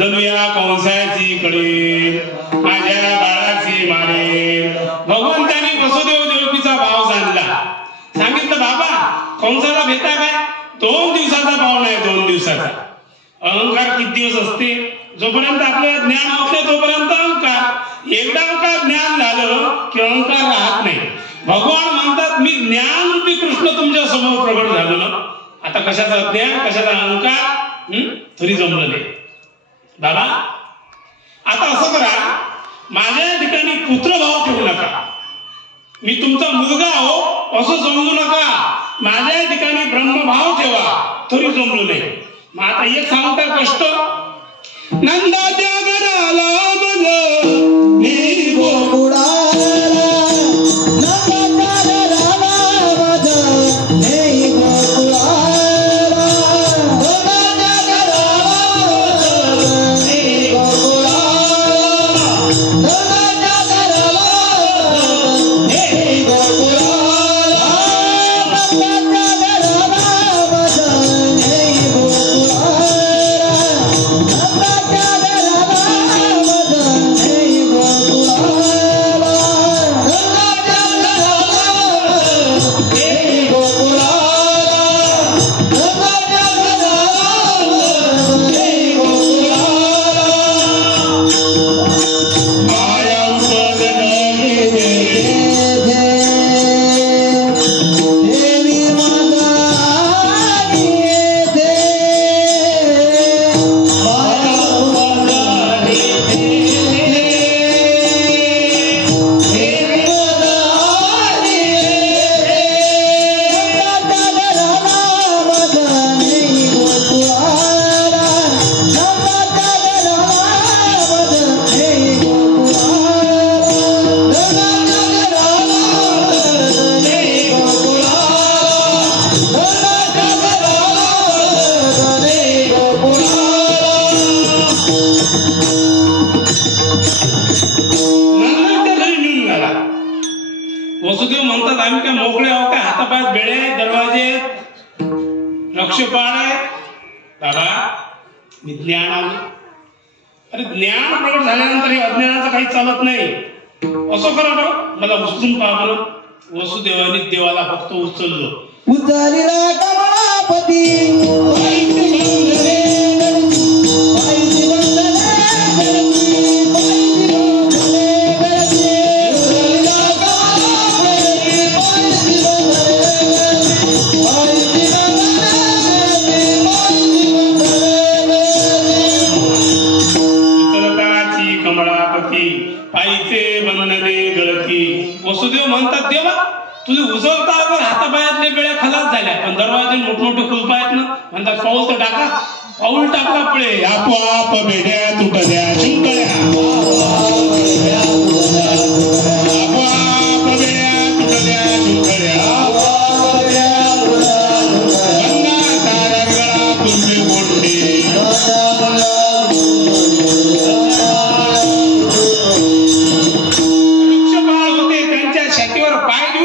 जणूया कंसाची कडे माझ्या बाळाची मारे. भगवंतानी वसुदेव देवकीचा भाव जाणला. सांगितलं बाबा कंसाला भेटा काय? 2 दिवसाचा भाव नाही, 2 दिवसाचा. अहंकार किती दिवस असते? जोपर्यंत आपलं ज्ञान होत नाही तोपर्यंत अहंकार. एकदा का ज्ञान झालं की अहंकार राहत नाही. भगवान म्हणतात मी ज्ञान रूपी कृष्ण तुमच्या समोर प्रगट झालो ना, आता कशाचा ज्ञान कशाचा अहंकार तरी जमलं नाही. बाबा आता असं करा, माझ्या ठिकाणी पुत्रभाव ठेवू नका. मी तुमचा मुलगा आहो असं समजू नका. माझ्या ठिकाणी ब्रह्मभाव ठेवा तरी जमलो नाही. मग आता एक सांगता कष्ट. नंदाच्या घराला वसुदेव म्हणतात आम्ही काय मोकळे आहो काय? हातापायात बेळे, दरवाजे, रक्षपाळ आहे. बाबा मी ज्ञान आलो. अरे ज्ञान प्रगट झाल्यानंतर हे अज्ञानाचं काही चालत नाही. असं करा बरं, मला उचलून पहा बरं. वसुदेवाने देवाला फक्त उचललो. उचलला कमलापती वसुदेव म्हणतात देवा तुझे उजळता अगर हातापायातले बेळ्या खलास झाल्या, पण दरवाजे मोठमोठे कुलप आहेत ना. म्हणतात पाऊल तर टाका. पाऊल टाकला पळे आपोआप बेड्या तुटल्या शिंकड्या. आपोआप बेड्या तुटल्या शिंकड्या.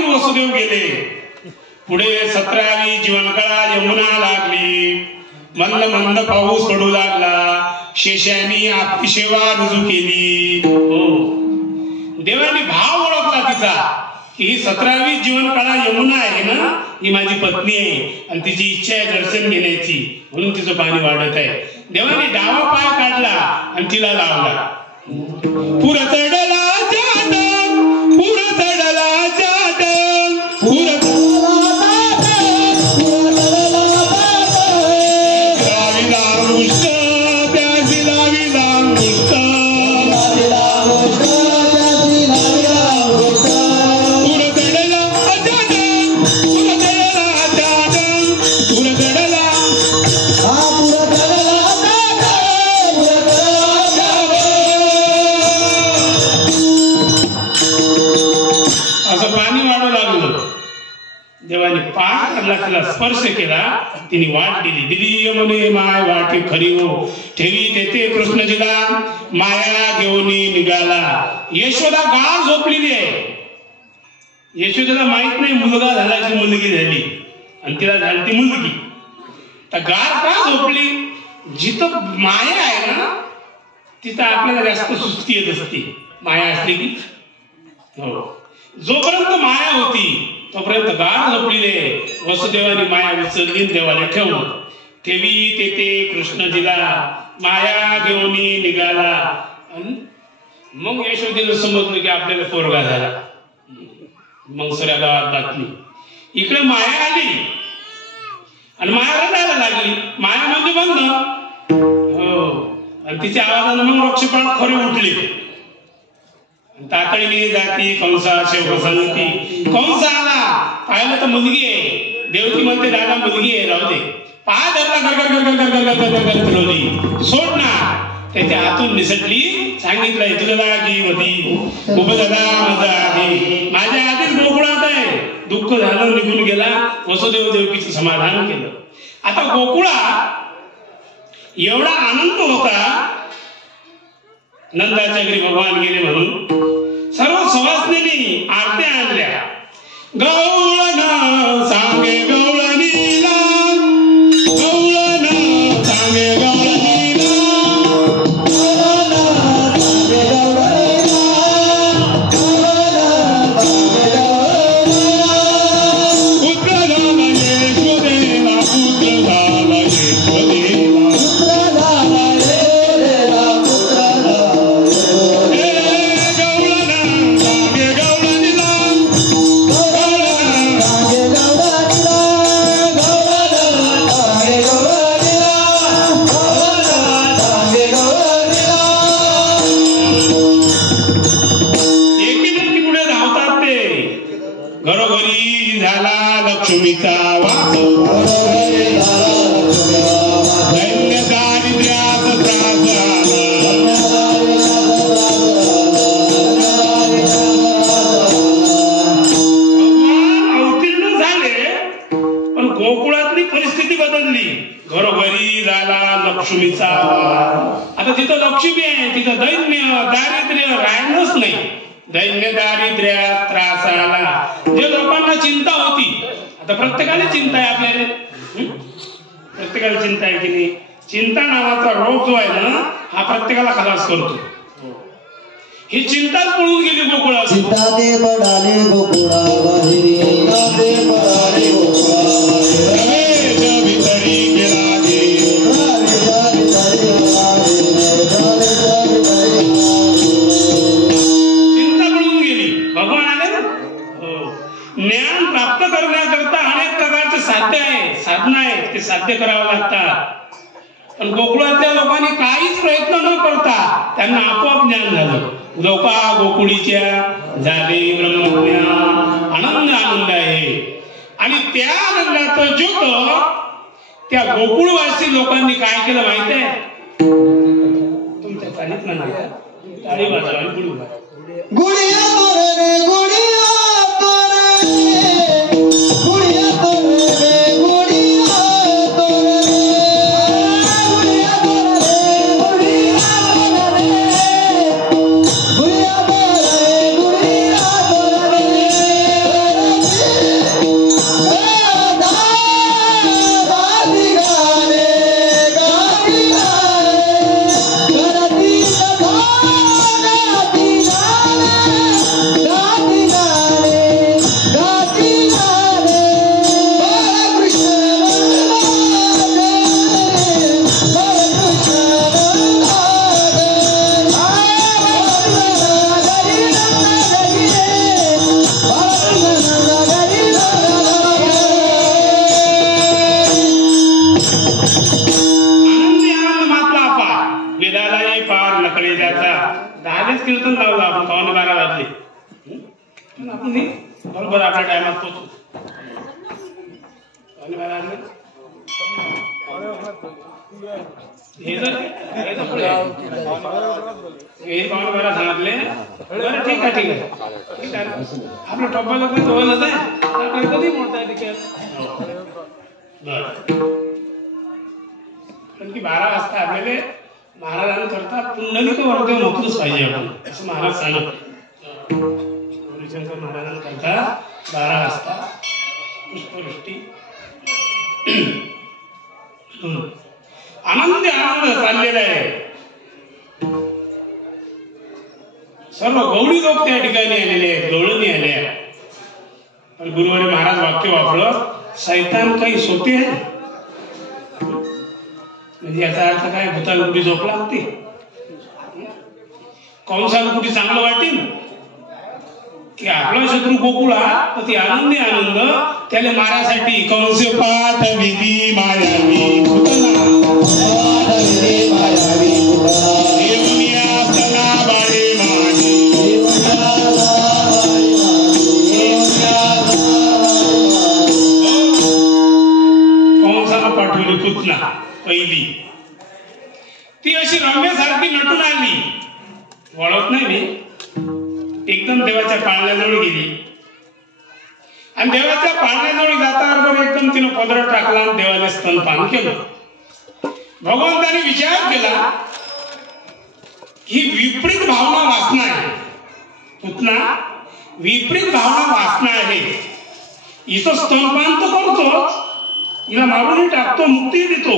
वसुदेव गेले. पुढे 17वी जीवनकळा यमुना लागली. मंद मंद पाऊस पडू लागला. शेषाने आपली सेवा रुजू केली. देवाने भाव ओळखला तिचा की ही 17वी जीवनकळा यमुना आहे ना, ही माझी पत्नी आहे आणि तिची इच्छा आहे दर्शन घेण्याची, म्हणून तिचं पाणी वाढत आहे. देवाने डावा पाय काढला आणि तिला लावला. पुर चढला जातं, पुर चढला जातं, पुर देवाने पाय काढला, तिला स्पर्श केला, तिने वाट दिली. दिली यमुने माय वाटी खरी हो, ठेवी देते कृष्ण जिला, माया घेऊन निघाला. यशोदा गाव झोपलेली आहे. यशोदेला माहित नाही मुलगा झाला की मुलगी झाली, आणि तिला झाली ती मुलगी. तर गार का झोपली? जिथं माया आहे ना तिथं आपल्याला जास्त सुस्ती येत असते माया असली की. हो, जोपर्यंत माया होती तोपर्यंत गाढ झोपलेले वसुदेवानी माया विसरली, देवाला ठेवी तेथे कृष्णजीला माया घेऊन निघाला. मग यशोदेनं समजलं की आपल्याला पोरगा झाला. मग सगळ्या गावात बातमी, इकडे माया आली आणि माया रडायला लागली. माया म्हणजे बंद. हो, आणि तिच्या आवाजानं मग वृक्षपाळ खरे उठले. तातडीने जाती कंसा शेव सांगती. कंस आला, पाहिलं तर मुलगी आहे. देवकी म्हणते दादा मुलगी आहे, राहू दे. पाय धरला, सोड ना. त्याच्या हातून निसटली. सांगितलंय तुझ्या जागी होती उपदादा माझा आधी, माझ्या आधीच गोकुळात आहे. दुःख झालं, निघून गेला. वसुदेव देवकीचं समाधान केलं. आता गोकुळात एवढा आनंद होता. नंदाच्या घरी भगवान गेले म्हणून सर्व सवासनींनी आरत्या आणल्या. गवळण सांगे गवळणीला, गवळण सांगे गवळणीला, पुत्र झाला यशोदेवा, पुत्र झाला यशोदेवा, घरोघरी झाला लक्ष्मीचा वास. दैन्य दारिद्र्यात त्रास अवतीर्ण झाले, पण गोकुळातली परिस्थिती बदलली. घरोघरी झाला लक्ष्मीचा वास. आता तिथं लक्ष्मी आहे, तिथं दैन्य दारिद्र्य राहिलंच नाही. दैन्य दारिद्र्यात त्रास आला. जे लोकांना चिंता होती, आता प्रत्येकाला चिंता आहे. आपल्याला प्रत्येकाला चिंता आहे की नाही? चिंता नावाचा रोग जो आहे ना, हा प्रत्येकाला खलास करतो. ही चिंताच पळून गेली गोकुळात. चिंताने पडाले गोकुळा बाहेरी, चिंताने पडाले गोकुळा बाहेरी, भितरी गेला दे, ज्ञान प्राप्त करण्याकरता अनेक प्रकारचे साध्य आहे, साधना आहेत, ते साध्य करावं लागतात. पण गोकुळातल्या लोकांनी काहीच प्रयत्न न करता त्यांना आपोआप ज्ञान झालं. लोका गोकुळीच्या झाले ब्रह्मज्ञान. आनंद आहे. आणि त्या आनंदाचं ज्योत त्या गोकुळवासी लोकांनी काय केलं माहिती आहे? तुमच्या चालीत ना टाळी वाजवा आणि गुढी वाजवा. गुडिया तोरणे, गुडिया तोरणे, गुडिया तोरणे, गुडिया तोरणे, गुडिया तोरणे, गुडिया तोरणे, गुडिया तोरणे, गुडिया तोरणे, गाती गाणे, गाती गाणे, गरती सखा, गाती कीर्तन लावलं आपण 12 वाजले. आपण बरोबर आपल्या टायमात पोहोचू. हे 12 सांगितले. बरं ठीक आहे, ठीक आहे, ठीक आहे. आपलं टप्पा लोक जवळच आहे, आपल्याला कधी मोडता येते. कारण की 12 वाजता आपल्याला महाराजांकरता पुंडलिक वर्ग मोकळच पाहिजे आपण, असं महाराज सांगत. हरिशंकर महाराजांकरता 12 वाजता पुष्पवृष्टी. आनंद चाललेला आहे. सर्व गवळी लोक त्या ठिकाणी आलेले आहेत, गवळणी आले आहेत. पण गुरुवारी महाराज वाक्य वापरलं, सैतान काही सोपे आहे. म्हणजे याचा अर्थ काय, भूताला कुठे झोप लागते, कंसाला कुठे चांगलं वाटेल की आपला शत्रू गोकुळा तर ती आनंदी आनंद त्याला मारासाठी कंस पाठ विधी मायावी कंसाला पाठवली पुतना पहिली. ती अशी रम्यासारखी नटून आली, वळत नाही मी, एकदम देवाच्या पाळण्याजवळ गेली आणि देवाच्या पाळण्याजवळ जाताबरोबर एकदम तिनं पदर टाकला आणि देवाला स्तनपान केलं. भगवंताने विचार केला ही विपरीत भावना वासना आहे, पुतना विपरीत भावना वासना आहे. हिचं स्तनपान तर करतो, हिला मारूनही टाकतो, मुक्ती देतो,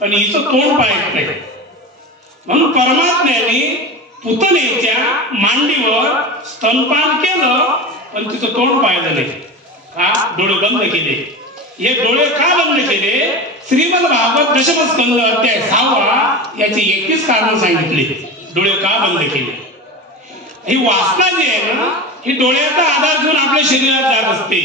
पण हिचं तोंड पाहत नाही. म्हणून परमात्म्याने पुतनेच्या मांडीवर स्तनपान केलं पण तिचं तोंड पाहिलं नाही. का? डोळे बंद केले. हे डोळे का बंद केले? श्रीमद भागवत दशमस्कंद अध्याय 6 याची 21 कारण सांगितले. डोळे का बंद केले? ही वासना जी आहे ना, ही डोळ्याचा आधार घेऊन आपल्या शरीरात जात असते.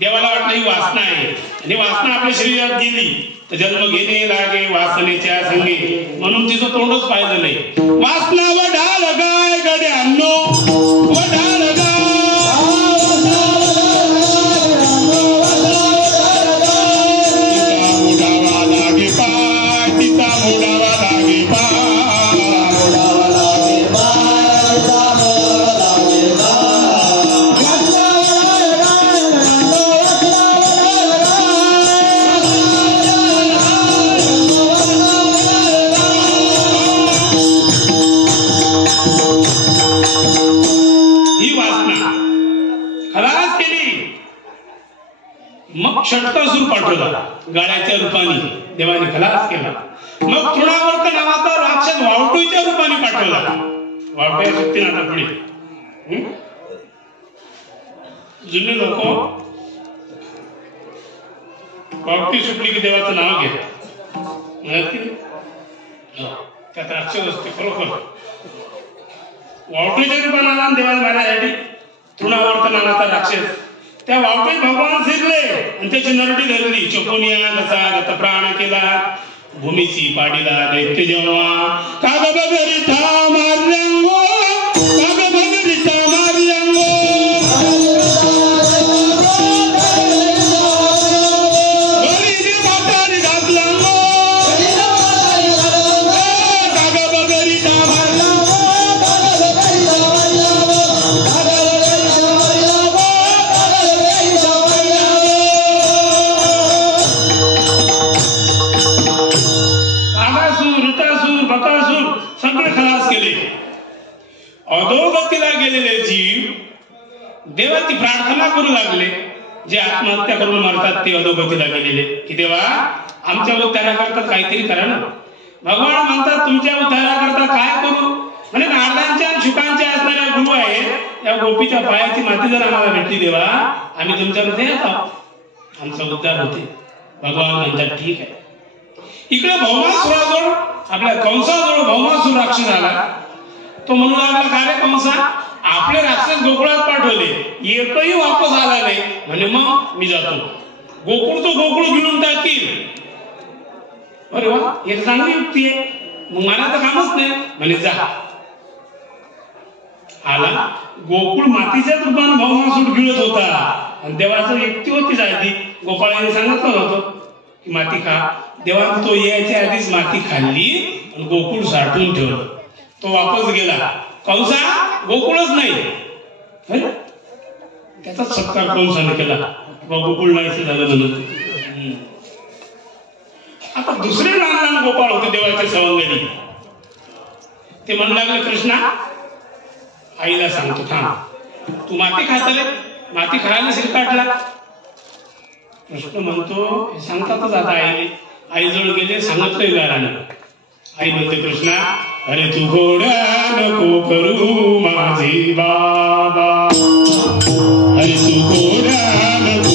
देवाला वाटलं ही वासना आहे आणि वासना आपल्या शरीरात गेली तर जन्म घेणे लागे वासनेच्या संगे, म्हणून तिचं तोंडच पाहिलं नाही. वासना वढाल गाय गड्यांनो, वढाल षटकासूर पाठवला गाळ्याच्या रूपाने, देवाने खलास केला. मग तृणावर्त नावाचा राक्षस वावटूच्या रूपाने पाठवला. वावट्या शक्तीनाथा पुढे जुने लोक वावटी सुटली की देवाचं नाव घेतात, त्यात राक्षस असते. खरोखर वावटीच्या रूपाने देवाला मारण्यासाठी तृणावर्त नावाचा राक्षस, त्या वावटीत भगवान शिरले आणि त्याची नरटी धरली. चकोनिया जसा दत्त प्राण केला, भूमीची पाडीला दैत्य जेव्हा. काग बगरिता मार्यांगो, काग बगरिता मार्यांगो, गरीब मातारी घातलांगो, काग बगरिता मार्यांगो. सगळे खलास केले. अधोगतीला गेलेले जीव देवाची प्रार्थना करू लागले. जे आत्महत्या करून मरतात ते अधोगतीला गेलेले, की देवा आमच्या उद्धाराकरता काहीतरी करा ना. भगवान म्हणतात तुमच्या उद्धाराकरता काय करू? म्हणजे नारदांच्या शुकांच्या असणाऱ्या गुरु आहेत, या गोपीच्या पायाची माती जर आम्हाला भेटली देवा, आम्ही तुमच्यामध्ये येतो, आमचा उद्धार होते. भगवान म्हणतात ठीक आहे. इकडे भौमासुराजवळ, आपल्या कंसाजवळ भौमासुर राक्षस आला. तो म्हणू लागला का रे कंसा, आपले राक्षस गोकुळात पाठवले, एकही वापस आला नाही, म्हणजे मग मी जातो, गोकुळ तो गोकुळ गिळून टाकील. अरे वा, एक चांगली युक्ती आहे, मग मला तर कामच नाही, म्हणजे जा. आला, गोकुळ मातीच्याच रूपाने भौमासुर गिळत होता आणि देवाचं युक्ती होती जायची. गोपाळाने सांगितलं होतं की माती खा. देवाने तो यायच्या आधीच माती खाल्ली आणि गोकुळ साठवून ठेवलं. तो वापस गेला. कंसा गोकुळच नाही, त्याचाच सत्कार कंसाने केला, गोकुळ नाही झालं म्हणून. आता दुसरे लहान लहान गोपाळ होते देवाचे सवंगडी. ते म्हणू लागले कृष्णा आईला सांगतो थांब, तू माती खातले, माती खायला शिरकाटला. कृष्ण म्हणतो सांगतातच आता आईले. आईजवळ गेले, सांगितलंय गाराने. आई म्हणते कृष्णा अरे तू घोड्या नको करू माझे बाबा, अरे तू घोड्या नको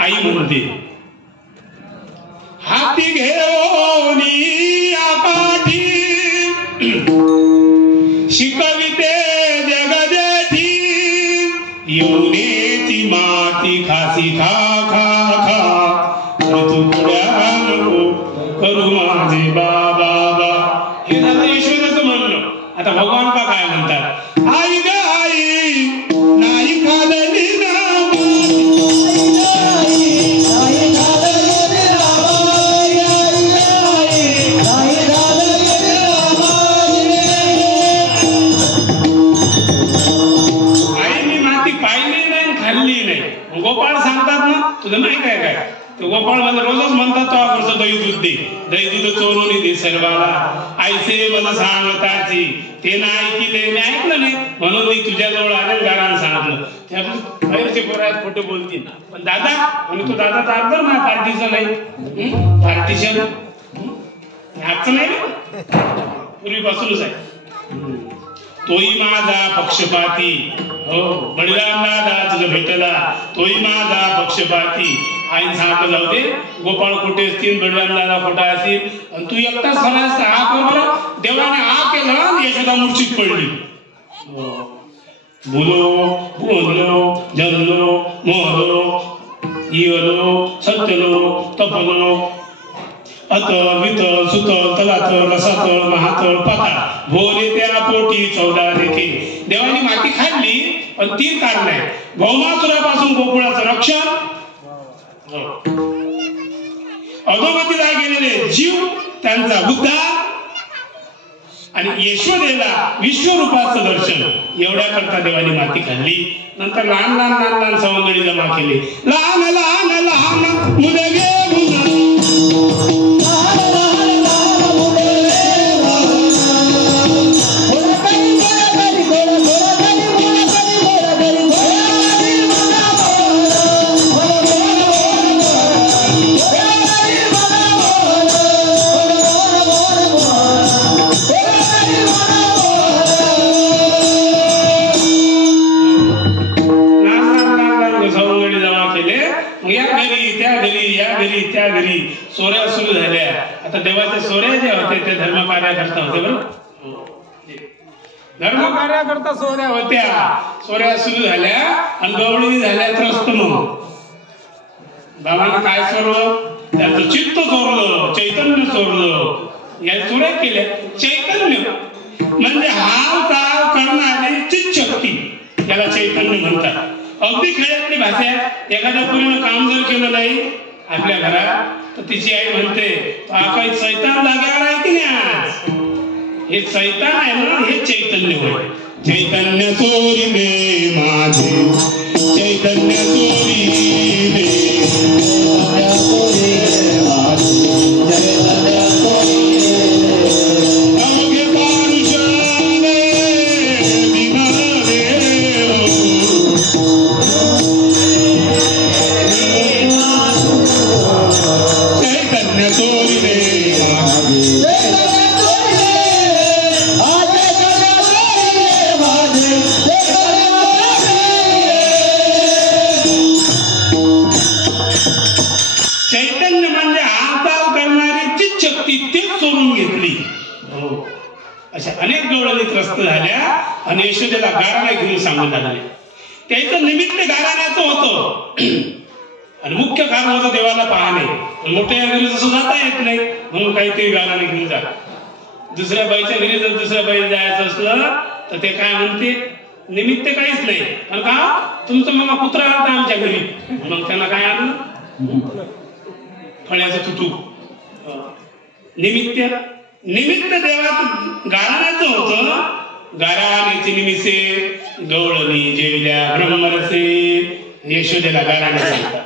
आई म्हणते हाती घेऊनी आकाठी शिकविते जगदेठी येऊनेची माती खासी खा खा खा तू पुढ्या नको करू माझे बाबा बा. हे झालं यशोदाचं म्हणणं. आता भगवान का काय म्हणतात, आई ग आई नाही खाल्ली गोपाळ सांगतात ना, तुझं नाही काय काय तो गोपाळ मला रोजच म्हणतात तो आपण दही दूध दे, दही दूध चोरून दे सर्वाला, आईसे मला सांगताची ते नाही ऐकले, मी ऐकलं नाही म्हणून मी तुझ्या जवळ आले घरानं सांगितलं. त्या बाहेरचे पोरात खोटे बोलतील पण दादा आणि तो दादा तर ना पार्टीचं नाही, पार्टीशन आजचं नाही पूर्वीपासूनच आहे. तोही माझा पक्षपाती, हो बळीराम दादा तुझं भेटला तोही माझा पक्षपाती. आई सांगत जाऊ दे गोपाळ कुठे असतील, बळीराम दादा कुठे असतील, आणि तू एकटाच खरास हा कर. देवाने हा केलं, यशोदा मूर्छित पडली. बोलो बोललो जन्मलो मोहलो इयलो सत्यलो तपलो अतळ वितळ सुतळ तलातळ रसातळ महातळ पाताळ भोरे त्या पोटी 14 रेखे. देवाने माती खाल्ली पण तीन कारण आहे. भौमासुरापासून गोकुळाचं रक्षण, अधोगतीला गेलेले जीव त्यांचा उद्धार, आणि यशोदेला विश्वरूपाचं दर्शन. एवढ्या करता देवाने माती खाल्ली. नंतर लहान लहान लहान लहान सवंगडी जमा केली. लहान लहान लहान मुलगे त्या घरी सोऱ्या सुरू झाल्या. आता देवाच्या सोऱ्या ज्या होत्या त्या धर्म कार्याकरता होते, बरोबर धर्म कार्याकरता सोऱ्या होत्या. सोऱ्या सुरू झाल्या आणि गवळी झाल्या त्रस्त म्हणून. बाबांना काय चोरलं, त्यांचं चित्त चोरलं, चैतन्य चोरलं. या चोऱ्या केल्या. चैतन्य म्हणजे हाव ताव करणारी चित्शक्ती, त्याला चैतन्य म्हणतात. अगदी खेळातली भाषा. एखाद्या पुरीनं काम जर केलं नाही आपल्या घरात तर तिची आई म्हणते काही सैतान जाग्यावर आहे की नाही. हे सैतान आहे ना, हे चैतन्य होय. चैतन्य चोरी दे माझे चैतन्य चोरी दे, अवघे पारुषाने दिनारे चैतन्य चोरी दे चैतन्य म्हणजे हाताव करणारी चित्शक्ती तेच चोरून घेतली. अशा अनेक गवळणी त्रस्त झाल्या. आणि यशोदेला गाराणा घेऊन सांगू लागले. त्याचं निमित्त गाराण्याचं होतं आणि मुख्य कारण होतं देवाला पाहणे. मोठ्या घरी जसं जाता येत नाही म्हणून काहीतरी गाराणे घेऊन जा. दुसऱ्या बाईच्या घरी जर दुसऱ्या बाईला जायचं असलं तर ते काय म्हणते निमित्त काहीच नाही. पण का तुमचं मग कुत्रा राहता आमच्या घरी, मग त्यांना काय आणलं फळ्याचं तुतू. निमित्त देवात गाराण्याचं होतं. गाराण्याचे निमित्ते गवळणी जेवल्या ब्रह्मरसे यशोदेला गाराणे सांगतात.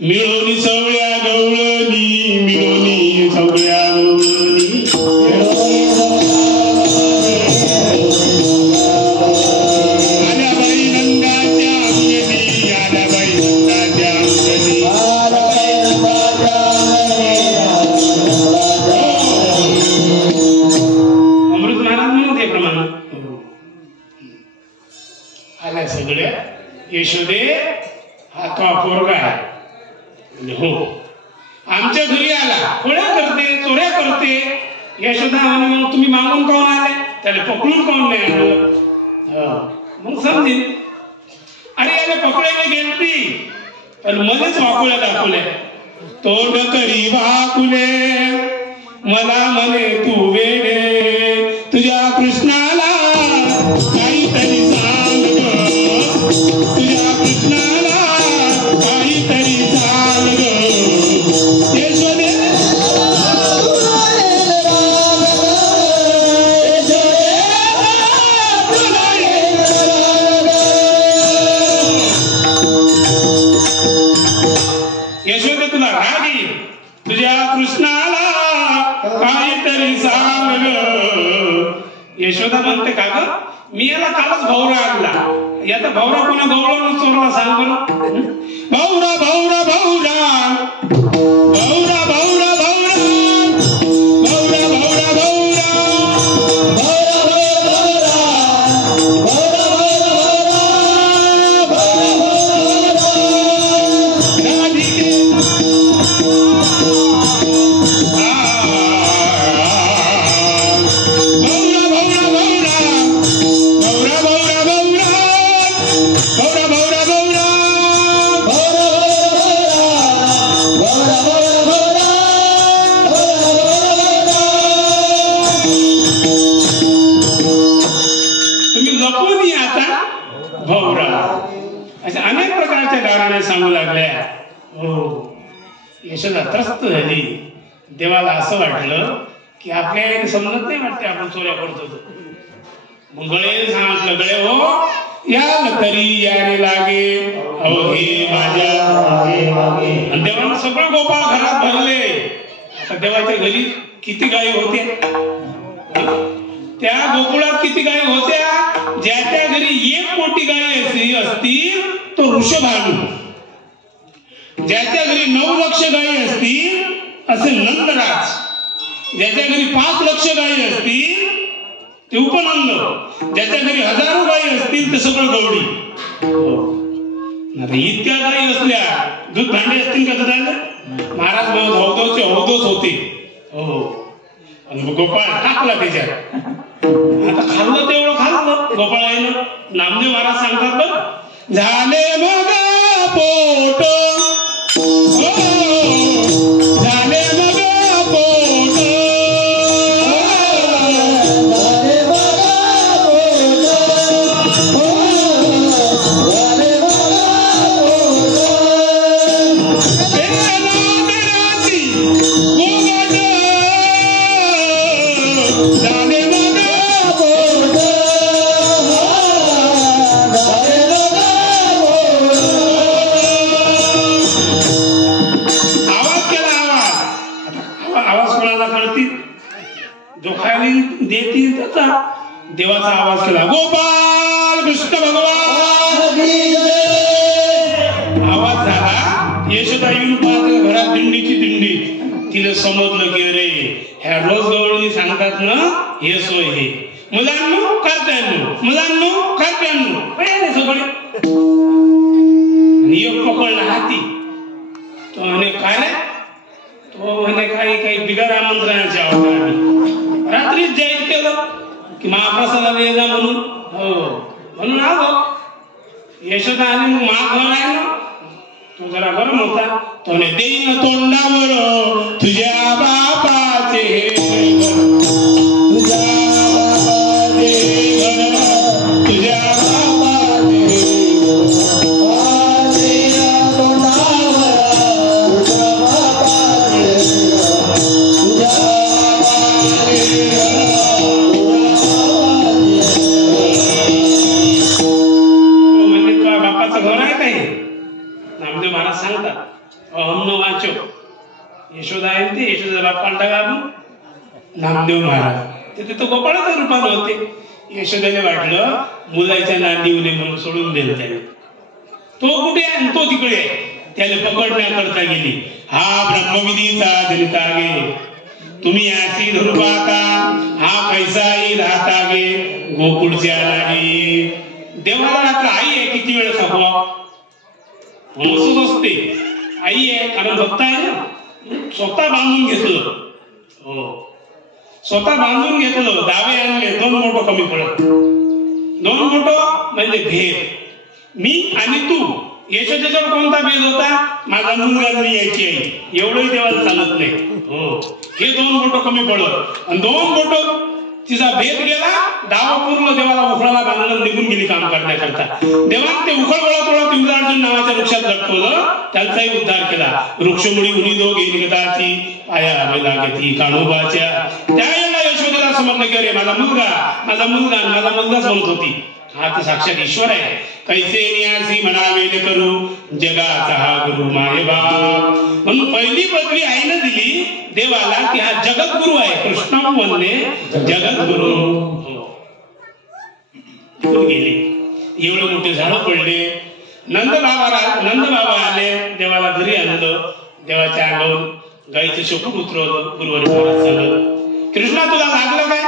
मिळवणी सवळ्या गवळणी मिळवणी सवळ्या गवळणी आल्याबाई नंदाच्या अंगणी आल्याबाई नंदाच्या अंगणी अमृत महाराज म्हणून ते प्रमाण आल्या सगळ्या. यशोदे हा तो पोरगा आहे. हो आमच्या घरी आला, खोड्या करते चोऱ्या करते. यशोदा म्हणे मग तुम्ही मागून कोण आले, त्याला पकडून कोण नाही आलं. मग समजेल अरे याला पकडायला गेलती पण मलाच वाकुळ्या दाखवल्या. तोंड करी वाकुले मला म्हणे तू वेडे, तुझ्या कृष्णाला काहीतरी सांग ग, तुझ्या कृष्णाला काहीतरी सांग ग. यशोदे यशोदे तुला राग येईल, तुझ्या कृष्णाला काहीतरी सांग ग. यशोदा म्हणते का ग मी याला कालच भौरा आणला, याचा भौरा कोणा गवळा चोरला सांग बरं. भौरा भौरा भौरा भौरा भौरा भौरा भौरा भौरा भौरा सांगू लागल्या. हो यशोदा त्रस्त झाली. देवाला असं वाटलं की आपल्या समजत नाही वाटते आपण चोऱ्या करतो. मग गळे सांगितलं गळे हो याल तरी याने लागे अहो हे माझ्या. देवानं सगळं गोपाळ घरात भरले. आता देवाच्या घरी किती गायी होत्या, त्या गोकुळात किती गायी होत्या. ज्याच्या घरी 1 कोटी गायी असतील तो ऋषभानू, ज्याच्या घरी 9 लक्ष गायी असतील असे नंदराज, ज्याच्या घरी 5 लक्ष गायी असतील ते उपनंद, ज्याच्या घरी 1000 गायी असतील ते सगळं गौडी. आता इतक्या गायी असल्या दूध भांडे असतील का दुधाला. महाराज हौदोचे हौदोच होते. हो आणि गोपाळ टाकला त्याच्यात. आता खाल्लं तेवढं खाल्लं गोपाळानं. नामदेव महाराज सांगतात बघ झाले मग पोट झाले मग पोट देवाचा आवाज केला गोपाल कृष्ण भगवान. आवाज झाला. यशोदा येऊन पाहते घरात दिंडीची दिंडी. तिला समजलं की अरे ह्या रोज गवळणी सांगतात ना हे सोय हे. मुलांनो करत्यांनो मुलांनो करत्यांनो सगळे. एक पकडला हाती. तो म्हणे काय रे, तो म्हणे काही काही बिगर आमंत्रणाची आवड रात्रीच जाईल केलं वनवासाला ले जा म्हणून. हो म्हणून आलो. यशोदा आणि मग महाघर आहे ना तो जरा गरम होता. तो देईन तोंडावर तुझ्या बापाचे तुझ्या बापाचे तुझ्या यशोदा आहे ते यशोदा बाप्पांना गाणं नामदेव महाराज ते तिथं गोपाळाच्या रूपात होते. यशोदाने वाटलं मुलाच्या नांदी उले म्हणून सोडून दिलं त्याने. तो कुठे आहे तो तिकडे आहे. त्याला पकडण्याकरता गेली. हा ब्रह्मविधीचा जनिता गे तुम्ही अशी धरू पाहता हा कैसाही राहता गे गोकुळच्या लागी. देवाला रात्र आई आहे किती वेळ सांगवा असंच असते. आई आहे कारण भक्त आहे ना स्वतः बांधून घेतलं. हो स्वतः बांधून घेतलं. दावे आणले 2 बोटं कमी पडत. 2 बोटं म्हणजे भेद मी आणि तू. यशोदेच्यावर कोणता भेद होता माझा मुलगा मी यायची आई एवढंही देवाला चालत नाही. हो हे 2 बोटं कमी पडत आणि 2 बोटं तिचा भेद गेला. दावा पूर्ण देवाला उखळाला बांधलं निघून गेली काम करण्याकरता. देवाने ते उखळ गोळा पिंपळार्जुन नावाच्या वृक्षात लटकवलं. त्यांचाही उद्धार केला. वृक्षमुळी उनी दोघे निघताची पाया लागती काणोबाच्या. त्यावेळेला यशोदेला समजलं की अरे माझा मुलगाच म्हणत होती. हा तर साक्षात ईश्वर आहे. कैसे न्यासी म्हणावे करू जगाचा हा गुरु माये बाप. म्हणून पहिली पदवी आईनं दिली देवाला की हा जगद्गुरु आहे. कृष्ण म्हणले जगद्गुरु. गेले एवढे मोठे झाडं पडले. नंद बाबा आले देवाला घरी आणलं. देवाच्या अंगावर गाईचं शेपूट उतरवलं. गुरुवारी महाराज झालं कृष्णा तुला लागलं काय.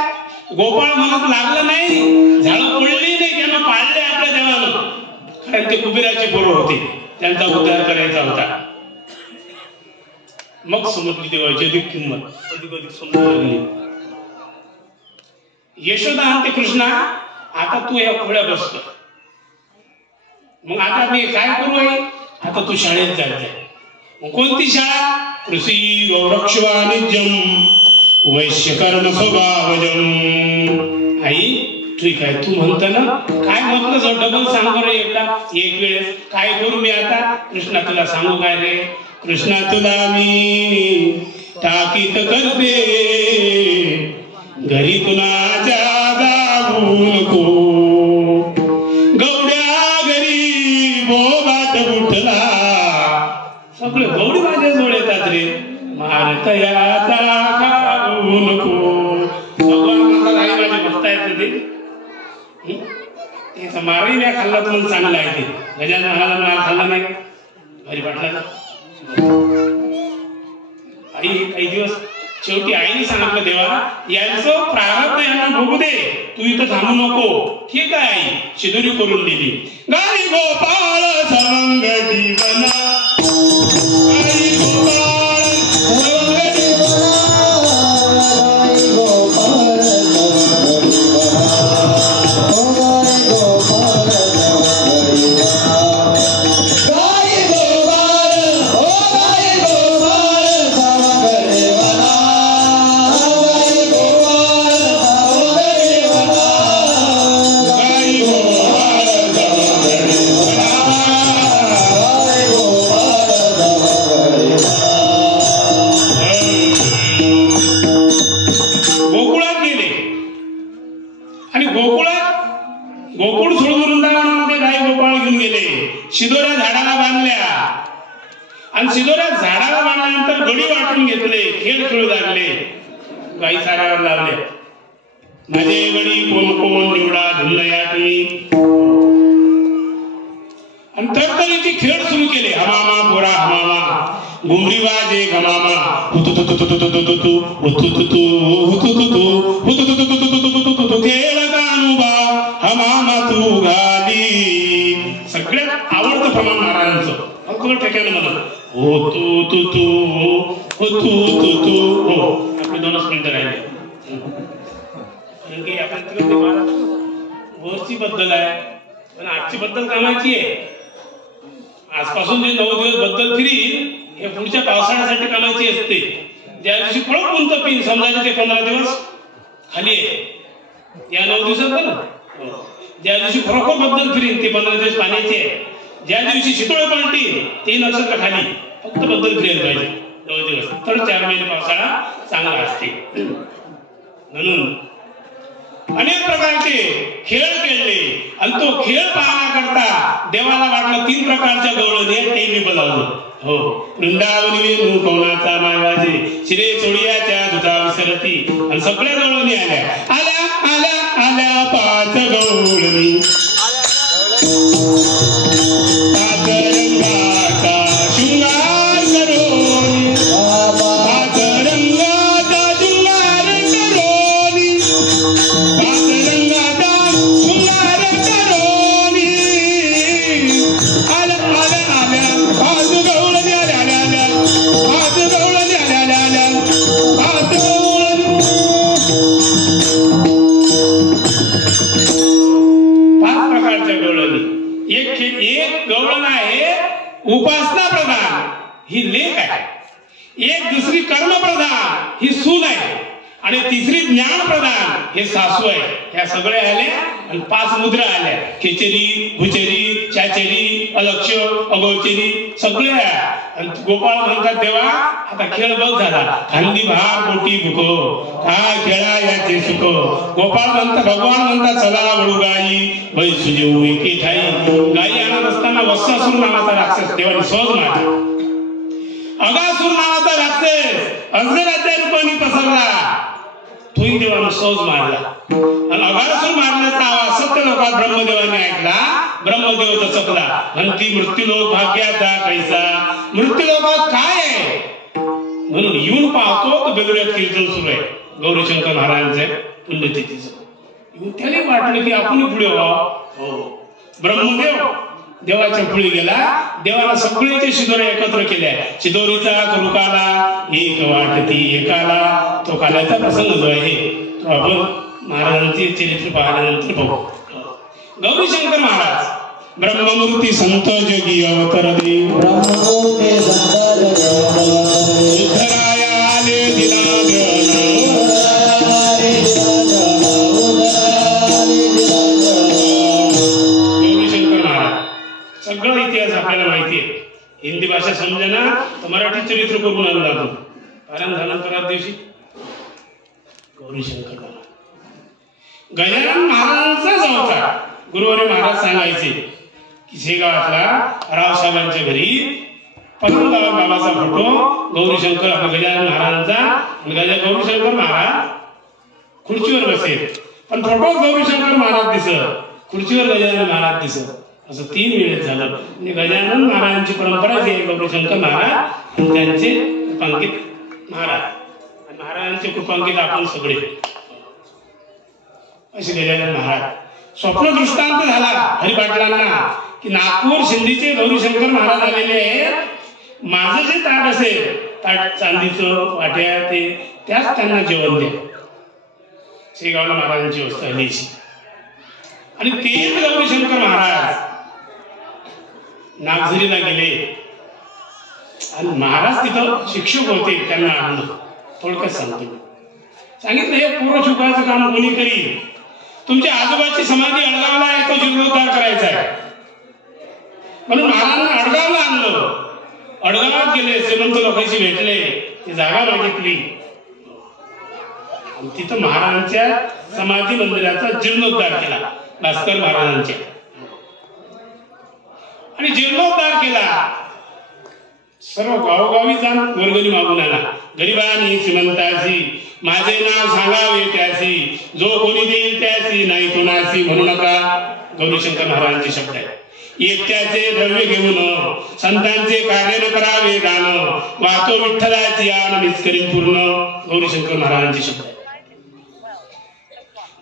गोपाळ म्हणत लागलं नाही. झाडं पडली नाही त्यांना पाळले आपल्या देवानं. कारण ते कुबेराचे पोरं होते त्यांचा उद्धार करायचा होता. मग समजली देवाची अधिक किंमत अधिक समजू लागली. यशोदा म्हणते कृष्णा आता तू या खोड्या बसतो. मग आता मी काय करू आहे. आता तू शाळेत जायचंय. कोणती शाळा. कृषी गौरक्ष वाणिज्यम वैश्य कर्म स्वभावजम. आई ठीक आहे तू म्हणतो ना काय म्हटलं डबल सांग बरं एकदा एक वेळेस काय करू मी आता. कृष्णा तुला सांगू काय रे. कृष्णा तुला मी ताकीद करते घरी कुणाच्या जाऊ नको. गौड्या घरी बोबाट उठला सगळे गौडी माझ्या जवळ येतात रे. मारतयाचा खाऊ नको. भगवान म्हणतात आई माझे भक्त आहेत ते मारही मी खाल्ला तर चांगला आहे. ते गजानन महाराजांना मार खाल्ला नाही का घरी पाठला. आई काही दिवस शेवटी आईने सांगितलं देवा यांचं प्रारब्ध यांना भोगू दे तू इथं थांबू नको. ठीक आहे आई शिदोरी करून दिली. गाई गोपाळ सवंगडी वना गाई गोपाळ सवंगडी शिदोऱ्या झाडाला बांधल्या आणि शिदोऱ्या झाडाला बांधल्यानंतर गडी वाटून घेतले. खेळ खेळू लागले. गाई साऱ्यावर लावल्या. माझे गडी कोण कोण निवडा धुंद या तुम्ही. आणि तरतरीचे खेळ सुरू केले. हमामा पोरा हमामा घुमरी वाजे गमामा खेळ गानुबा हमामा तू घाली. सगळ्यात आवडतं प्रमाण महाराजांचं अंकुल ठेक्यानं म्हणा हो तू तू तू हो तू तू तू हो. आपले 2 मिनिटं राहिले कारण की आपण बद्दल आहे, पण आजची बद्दल कामाची आहे. आजपासून जे 9 दिवस बद्दल फिरील हे पुढच्या पावसाळ्यासाठी कामाची असते. ज्या दिवशी फळ कोणतं पिन समजायचं ते 15 दिवस खाली आहे या 9 दिवसात ना. ज्या दिवशी खरोखर बद्दल फिरीन ते 15 दिवस पाण्याचे आहे. ज्या दिवशी शितोळे पलटी ते नक्षत्र खाली फक्त बद्दल फिरायला पाहिजे 9 दिवस, तर 4 महिने पावसाळा चांगला असते. म्हणून अनेक प्रकारचे खेळ खेळले आणि तो खेळ पाहण्याकरता देवाला वाटलं 3 प्रकारच्या गवळणी ते मी बोलावलं. हो, वृंदावनी कोणाचा मायवाजे शिरे चोळियाच्या दुधा विसरती आणि सगळ्या गवळणी आल्या आल्या आल्या आल्या 5 गवळणी रंगाचा शृंगार करून रंगाचा शृंगार करोनी रंगाचा शृंगार करोनी आल्या आल्या आल्या 5 गवळणी आल्या आल्या आल्या 5 गवळणी आल्या आल्या आल्या 5 गवळणी 5 प्रकारच्या गवळणी. एक गवळण आहे उपासना प्रधान, ही लेख आहे. एक दुसरी कर्म प्रधान, ही सून आहे. आणि तिसरी ज्ञान प्रधान, हे सासू आहे. ह्या सगळ्या आल्या आणि 5 मुद्रा आल्या. खेचेरी, भुचेरी, चाचेरी, अलक्ष, अगोचरी सगळ्या. आणि गोपाळ म्हणतात देवा आता खेळ बघ झाला, खांदी भार पोटी भुको काय खेळा याचे सुख. गोपाळ म्हणतात, भगवान म्हणतात चला वळू गाई बैल सुजेऊ एके ठाई. गाई आणत असताना वत्सासूर नावाचा राक्षस देवाने सहज मारला. अगासूर नावाचा राक्षस अजगराच्या रूपाने पसरला, तोही देवाने सहज मारला. आणि अगासूर मारण्याचा आवाज सत्य लोकात ब्रह्मदेवाने ऐकला. ब्रह्मदेव दचकला आणि ती मृत्यूलोक भाग्याचा कैसा. मृत्यूलोकात काय आहे म्हणून येऊन पाहतो तर बेदुऱ्यात कीर्तन सुरू आहे गौरीशंकर महाराजांचे पुण्यतिथीचं. त्याला वाटलं की आपण पुढे व्हावं. ब्रह्मदेव देवाच्या पुढे गेला. देवाला सगळ्याचे शिदोरे एकत्र केल्या. शिदोरीचा करुकाला एक वाटती एकाला. तो काल्याचा प्रसंग जो आहे तो आपण महाराजांचे चरित्र पाहिल्यानंतर पाहू. गौरीशंकर महाराज ब्रह्ममूर्ती संत जगी अवतरले. ब्रह्ममूर्ती संत जगी उद्धराया आले दिनागन. गौरीशंकर महाराज सगळं इतिहास आपल्याला माहिती आहे. हिंदी भाषा समजेना तर मराठी चरित्र करून आणलं आपण. कारण झालं परत दिवशी गौरीशंकर महाराज गजानन महाराजांचाच अवतार. गुरुवारी महाराज सांगायचे की शेगावातला रावसाहेबांच्या घरी पतंगराव बाबाचा फोटो गौरीशंकर गजानन महाराजांचा. गौरीशंकर महाराज खुर्चीवर बसेल पण फोटो गौरीशंकर महाराज दिसत, खुर्चीवर गजानन महाराज दिसत. असं 3 वेळेस झालं. म्हणजे गजानन महाराजांची परंपरा जी आहे गौरीशंकर महाराज आणि त्यांचे कृपांकित महाराज. महाराजांचे कृपांकित आपण सगळे असे गजानन महाराज. स्वप्न दृष्टांत झाला हरिपाटलांना की नागपूर शिंदीचे गौरीशंकर महाराज आलेले आहेत. माझं जे ताट असेल ताट चांदीचं वाट्या ते त्याच त्यांना जेवण द्या. शेगावला महाराजांची व्यवस्था आली. आणि तेच गौरीशंकर महाराज नागझरीला गेले आणि महाराज तिथं शिक्षक होते. त्यांना आणलं. थोडक्यात सांगतो. सांगितलं हे पूर्व चुकायचं काम कोणी करी. तुमच्या आजोबाची समाधी अडगावला आहे, तो जीर्णोद्धार करायचा आहे म्हणून महाराजांना अडगावला आणलं. अडगावात गेले, श्रीमंत लोकांशी भेटले, ती जागा मागितली. तिथं महाराजांच्या समाधी मंदिराचा जीर्णोद्धार केला भास्कर महाराजांच्या. आणि जीर्णोद्धार केला. सर्व गावोगावी जाऊन वर्गणी मागून आला. गरिबांनी श्रीमंताशी माझे नाव सांगावे त्याशी, जो कोणी देईल त्याशी नाही कोणाशी म्हणू नका. गौरीशंकर महाराजांचे शब्द आहेत. एकट्याचे द्रव्य घेऊन संतांचे कार्य न करावे दान, वाहतो विठ्ठलाची आन मीच करीन पूर्ण. गौरीशंकर महाराजांचे शब्द आहेत.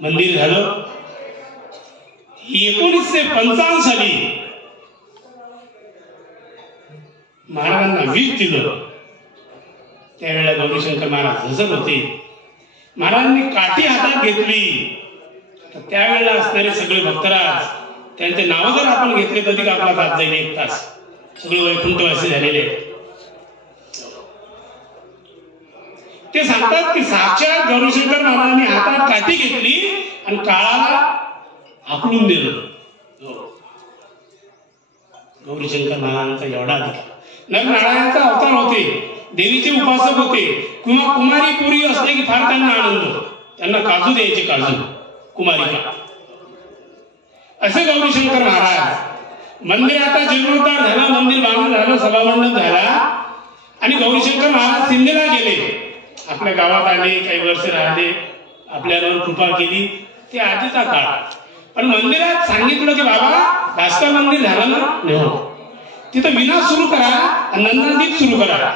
मंदिर झालं. 1955 साली महाराजांना 20 दिलं. त्यावेळेला गौरीशंकर महाराज हजर होते. महाराजांनी काठी हातात घेतली तर त्यावेळेला असणारे सगळे भक्तराज त्यांचे नाव जर आपण घेतले तरी आपला तास जाईल 1 तास. सगळे वैकुंठवासी झालेले आहेत. ते सांगतात की साक्षात गौरीशंकर महाराजांनी हातात काठी घेतली आणि काळाला आखडून दिलं. गौरीशंकर महाराजांचा एवढा अधिकार. नरनारायणाचा अवतार होते, देवीचे उपासक होते, किंवा कुमारी पुरी असले की फार त्यांना आनंद. त्यांना काजू द्यायचे, काजू कुमारिका. असे गौरीशंकर महाराज. मंदिर आता जीर्णोद्धार झाला, मंदिर बांधणं झालं, सभामंडप झाला आणि गौरीशंकर महाराज सिंधीला गेले. आपल्या गावात आले, काही वर्ष राहिले, आपल्यावर कृपा केली. ते आधीचा काळ. पण मंदिरात सांगितलं की बाबा भास्कर मंदिर झालं ना, तिथं विना सुरू करा, नंदादीप सुरू करा.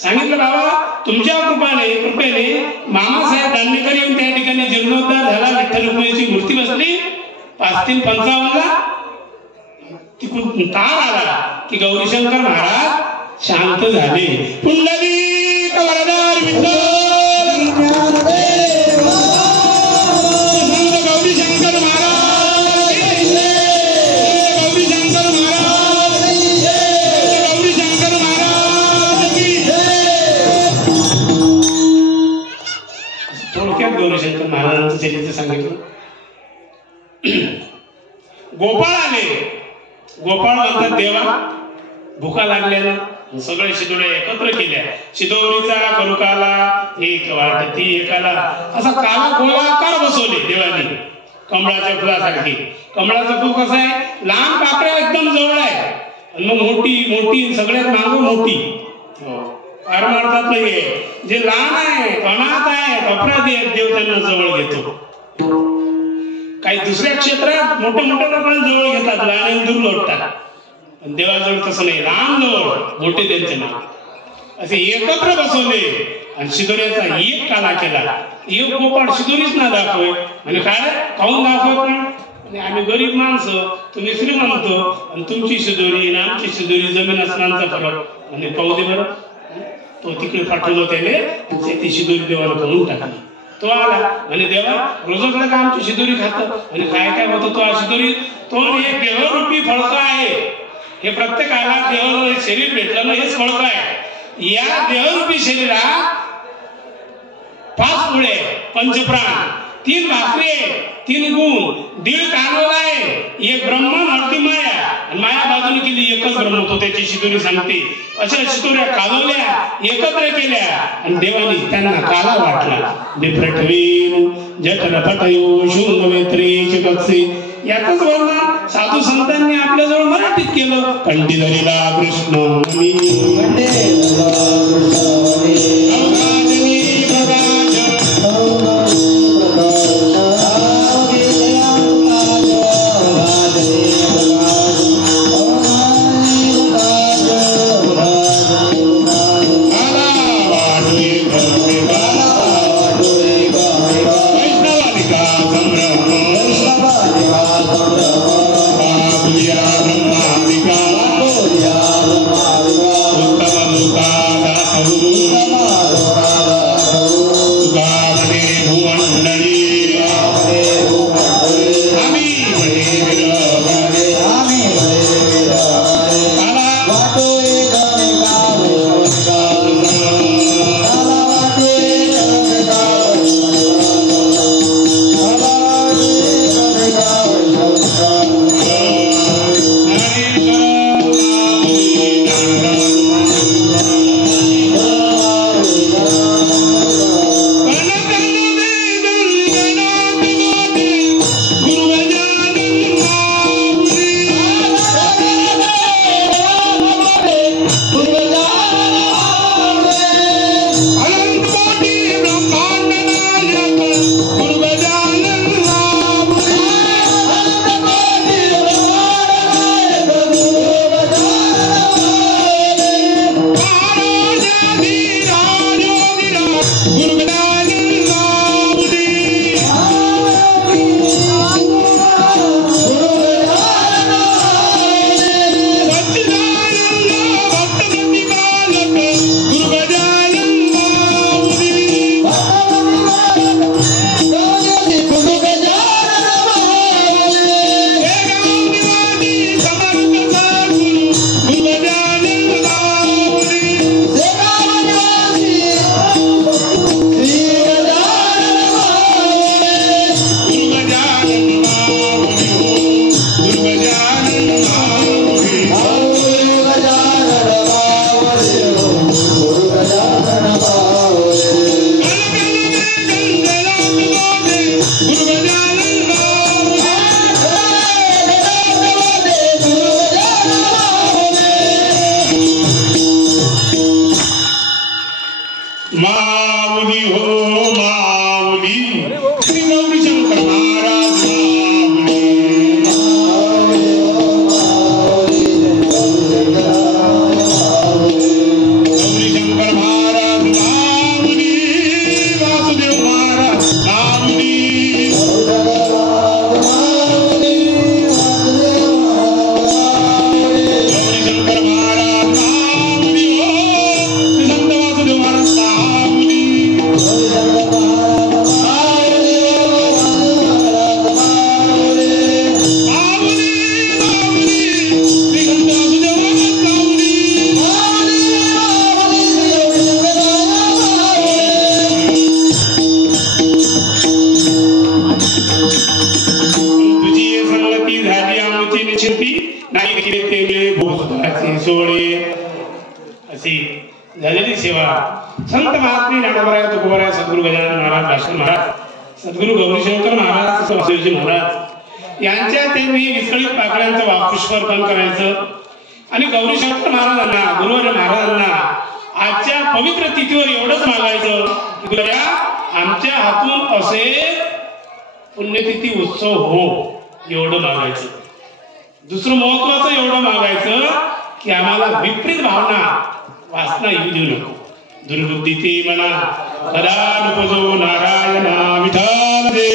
सांगितलं बाबा तुमच्या कृपेने मामासाहेब दांडेकर येऊन त्या ठिकाणी जीर्णोद्धार झाला. विठ्ठल रुक्मिणीची मूर्ती बसली. 5:55 तिकडून तार आला की गौरीशंकर महाराज शांत झाले. पुंडलिक वरदार विठ्ठल गौरीशंकर महाराज, गौरीशंकर महाराज, गौरीशंकर महाराज. थोडक्यात गौरीशंकर महाराजांचं चरित्र सांगितलं. गोपाळ आले. गोपाळ म्हणतात देवा भुका लागल्या, सगळे शिदोळे एकत्र केल्या. शिदोरीचा करुकाला एक वाटती एकाला, असा काला गोलाकार बसवले देवानी कमळाच्या फुलासारखी. कमळाचं फुल कसं आहे, लहान पाकळ्या एकदम जवळ आहे आणि मग मोठी मोठी सगळ्यात मागं मोठी. पारमार्थात नाहीये, जे लहान आहे अनाथ आहे अपराधी आहेत, देव त्यांना जवळ घेतो. काही दुसऱ्या क्षेत्रात मोठ्या मोठ्या लोकांना जवळ घेतात, लहान दूर लोटतात. पण देवाजवळ तसं नाही, लहान जवळ मोठे त्यांचे नाव. असे एकत्र बसवले आणि शिदोऱ्याचा एक काला केला. एक गोपाळ शिदोरीच ना दाखवय म्हणजे काय खाऊन दाखवत नाही. आम्ही गरीब माणसं, तुम्ही श्रीमंत, आणि तुमची शिदोरी आणि आमची शिदोरी जमीन आसमानचा फरक म्हणजे पाहू दे बरं. तो तिकडे पाठवलं त्याने, ती शिदोरी देवाला करून टाकली. तो आला आणि देवा रोजच का आमची शिदोरी खात आणि काय काय होतं तो शिदोरी. तो एक देवरूपी फळक आहे. हे प्रत्येकाला देवाला शरीर भेटलं ना, हेच फळक आहे. या देवरूपी शरीरात 5 मुळे, 5 प्राण, 3 भाकरी, 3 गुण, 1.5 कानोला आहे, 1 ब्रह्मन, अर्धी माया, आणि माया बाजूने केली एकच ब्रह्म होतो. त्याची शिदोरी सांगते. अशा शिदोऱ्या कालवल्या, एकत्र केल्या आणि देवानी त्यांना काला वाटला. बिप्रठवीन जठर पटयो शून्यवेत्री पक्षी. यातच वर्णन साधू संतांनी आपल्याजवळ मराठीत केलं. कंठीधरीला कृष्ण तिने शिल्पी नाही केले ते भोसुधाचे सोळे अशी झालेली सेवा संत महात्मे ज्ञानोबराय तुकोबराय सद्गुरू गजानन महाराज भाषण महाराज सद्गुरू गौरीशंकर महाराज वासुदेवजी महाराज यांच्या त्यांनी विस्कळीत पाकळ्यांचं वापुष्प अर्पण करायचं आणि गौरीशंकर महाराजांना गुरुवार महाराजांना आजच्या पवित्र तिथीवर एवढंच मागायचं की आमच्या हातून असे पुण्यतिथी उत्सव हो एवढं मागायचं. दुसरं महत्वाचं एवढं मागायचं की आम्हाला विपरीत भावना वासना येऊ देऊ नको. दुर्बुद्धी ते म्हणा कदा नको जो नारायणा विठ्ठल दे